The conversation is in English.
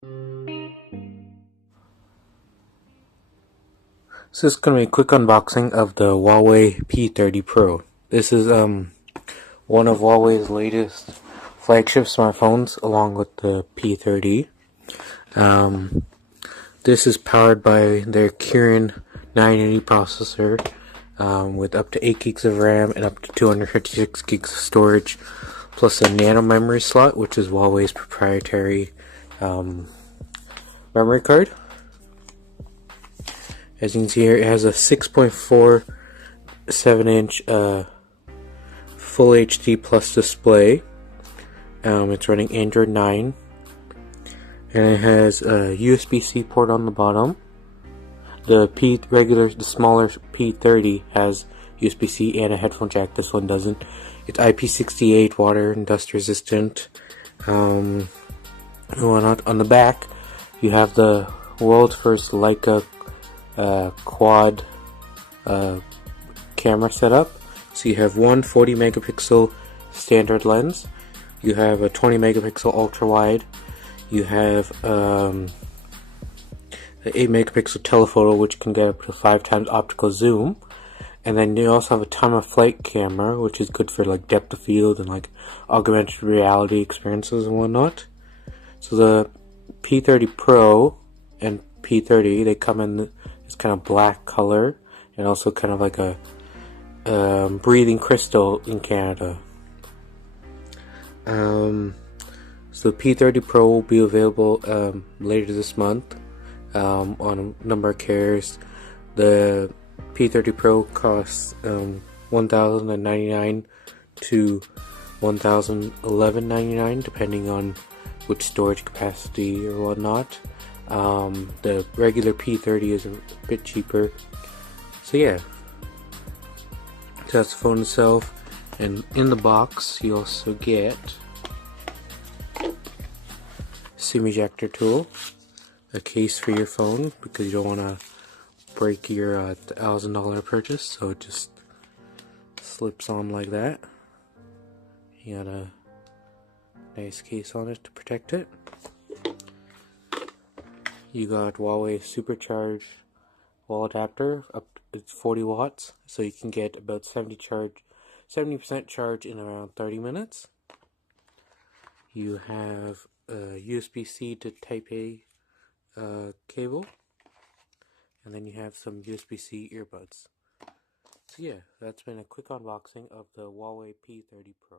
So this is going to be a quick unboxing of the Huawei P30 Pro. This is one of Huawei's latest flagship smartphones along with the P30. This is powered by their Kirin 980 processor with up to 8 gigs of RAM and up to 256 gigs of storage, plus a nano memory slot, which is Huawei's proprietary memory card. As you can see here, it has a 6.47-inch Full HD Plus display. It's running Android 9. And it has a USB-C port on the bottom. The smaller P30 has USB-C and a headphone jack. This one doesn't. It's IP68 water and dust resistant. And whatnot. On the back, you have the world's first Leica quad camera setup. So you have one 40 megapixel standard lens, you have a 20 megapixel ultra wide, you have the 8 megapixel telephoto, which can get up to 5 times optical zoom, and then you also have a time of flight camera, which is good for like depth of field and like augmented reality experiences and whatnot. So the P30 Pro and P30, they come in this kind of black color and also kind of like a breathing crystal in Canada. So the P30 Pro will be available later this month on a number of carriers. The P30 Pro costs $1,099 to $1,199 depending on which storage capacity or whatnot. The regular P30 is a bit cheaper. So yeah, that's the phone itself. And in the box you also get SIM ejector tool, a case for your phone because you don't want to break your $1,000 purchase, so it just slips on like that. You got a nice case on it to protect it. You got Huawei supercharged wall adapter, up to 40 watts, so you can get about 70% charge in around 30 minutes. You have a USB-C to Type-A cable, and then you have some USB-C earbuds. So yeah, that's been a quick unboxing of the Huawei P30 Pro.